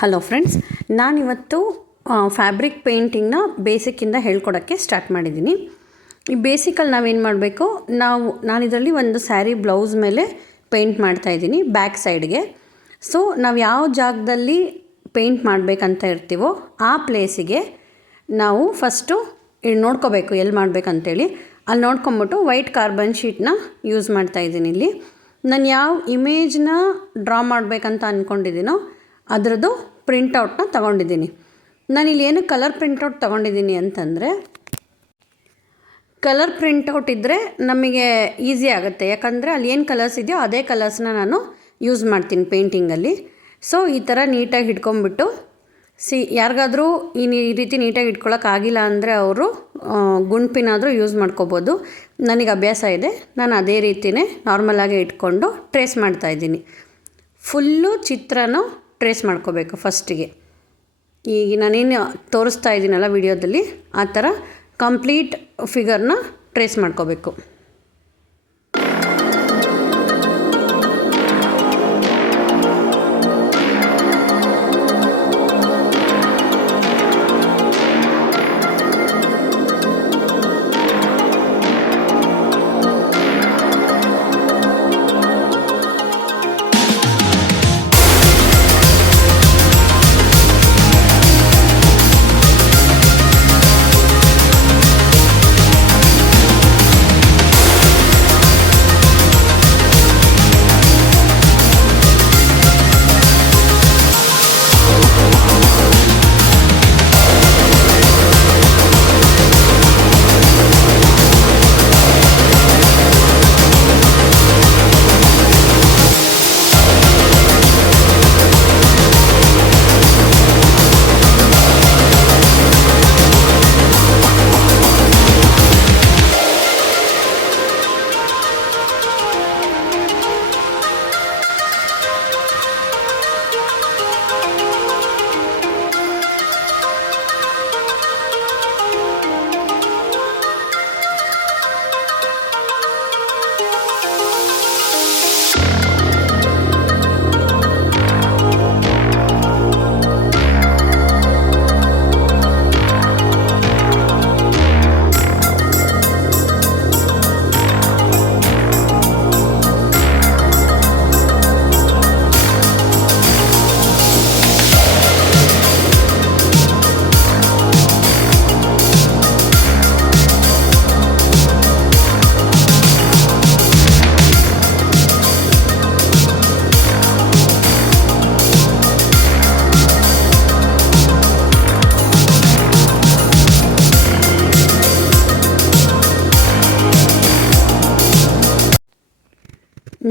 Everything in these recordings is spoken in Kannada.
ಹಲೋ ಫ್ರೆಂಡ್ಸ್, ನಾನಿವತ್ತು ಫ್ಯಾಬ್ರಿಕ್ ಪೇಂಟಿಂಗ್ನ ಬೇಸಿಕ್ಕಿಂದ ಹೇಳ್ಕೊಡೋಕ್ಕೆ ಸ್ಟಾರ್ಟ್ ಮಾಡಿದ್ದೀನಿ. ಈ ಬೇಸಿಕಲ್ಲಿ ನಾವೇನು ಮಾಡಬೇಕು, ನಾನಿದರಲ್ಲಿ ಒಂದು ಸ್ಯಾರಿ ಬ್ಲೌಸ್ ಮೇಲೆ ಪೇಂಟ್ ಮಾಡ್ತಾಯಿದ್ದೀನಿ ಬ್ಯಾಕ್ ಸೈಡ್ಗೆ. ಸೊ ನಾವು ಯಾವ ಜಾಗದಲ್ಲಿ ಪೇಂಟ್ ಮಾಡಬೇಕಂತ ಇರ್ತೀವೋ ಆ ಪ್ಲೇಸಿಗೆ ನಾವು ಫಸ್ಟು ನೋಡ್ಕೋಬೇಕು ಎಲ್ಲಿ ಮಾಡಬೇಕಂತೇಳಿ. ಅಲ್ಲಿ ನೋಡ್ಕೊಂಬಿಟ್ಟು ವೈಟ್ ಕಾರ್ಬನ್ ಶೀಟ್ನ ಯೂಸ್ ಮಾಡ್ತಾಯಿದ್ದೀನಿ. ಇಲ್ಲಿ ನಾನು ಯಾವ ಇಮೇಜ್ನ ಡ್ರಾ ಮಾಡಬೇಕಂತ ಅಂದ್ಕೊಂಡಿದ್ದೀನೋ ಅದರದ್ದು ಪ್ರಿಂಟೌಟ್ನ ತೊಗೊಂಡಿದ್ದೀನಿ. ನಾನಿಲ್ಲಿ ಏನು ಕಲರ್ ಪ್ರಿಂಟೌಟ್ ತೊಗೊಂಡಿದ್ದೀನಿ ಅಂತಂದರೆ, ಕಲರ್ ಪ್ರಿಂಟೌಟ್ ಇದ್ದರೆ ನಮಗೆ ಈಸಿ ಆಗುತ್ತೆ. ಯಾಕಂದರೆ ಅಲ್ಲಿ ಏನು ಕಲರ್ಸ್ ಇದೆಯೋ ಅದೇ ಕಲರ್ಸ್ನ ನಾನು ಯೂಸ್ ಮಾಡ್ತೀನಿ ಪೇಂಟಿಂಗಲ್ಲಿ. ಸೊ ಈ ಥರ ನೀಟಾಗಿ ಹಿಡ್ಕೊಂಬಿಟ್ಟು, ಯಾರಿಗಾದರೂ ಈ ರೀತಿ ನೀಟಾಗಿ ಇಟ್ಕೊಳ್ಳೋಕ್ಕಾಗಿಲ್ಲ ಅಂದರೆ ಅವರು ಗುಂಡ್ಪಿನಾದರೂ ಯೂಸ್ ಮಾಡ್ಕೋಬೋದು. ನನಗೆ ಅಭ್ಯಾಸ ಇದೆ, ನಾನು ಅದೇ ರೀತಿಯೇ ನಾರ್ಮಲಾಗಿ ಇಟ್ಕೊಂಡು ಟ್ರೇಸ್ ಮಾಡ್ತಾಯಿದ್ದೀನಿ. ಫುಲ್ಲು ಚಿತ್ರನೂ ಟ್ರೇಸ್ ಮಾಡ್ಕೋಬೇಕು ಫಸ್ಟಿಗೆ. ಈಗ ನಾನೇನು ತೋರಿಸ್ತಾ ಇದ್ದೀನಲ್ಲ ವಿಡಿಯೋದಲ್ಲಿ, ಆ ಥರ ಕಂಪ್ಲೀಟ್ ಫಿಗರ್ನ ಟ್ರೇಸ್ ಮಾಡ್ಕೋಬೇಕು.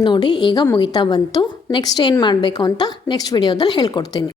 ನೋಡಿ, ಈಗ ಮುಗಿತಾ ಬಂತು. ನೆಕ್ಸ್ಟ್ ಏನು ಮಾಡಬೇಕು ಅಂತ ನೆಕ್ಸ್ಟ್ ವಿಡಿಯೋದಲ್ಲಿ ಹೇಳ್ಕೊಡ್ತೀನಿ.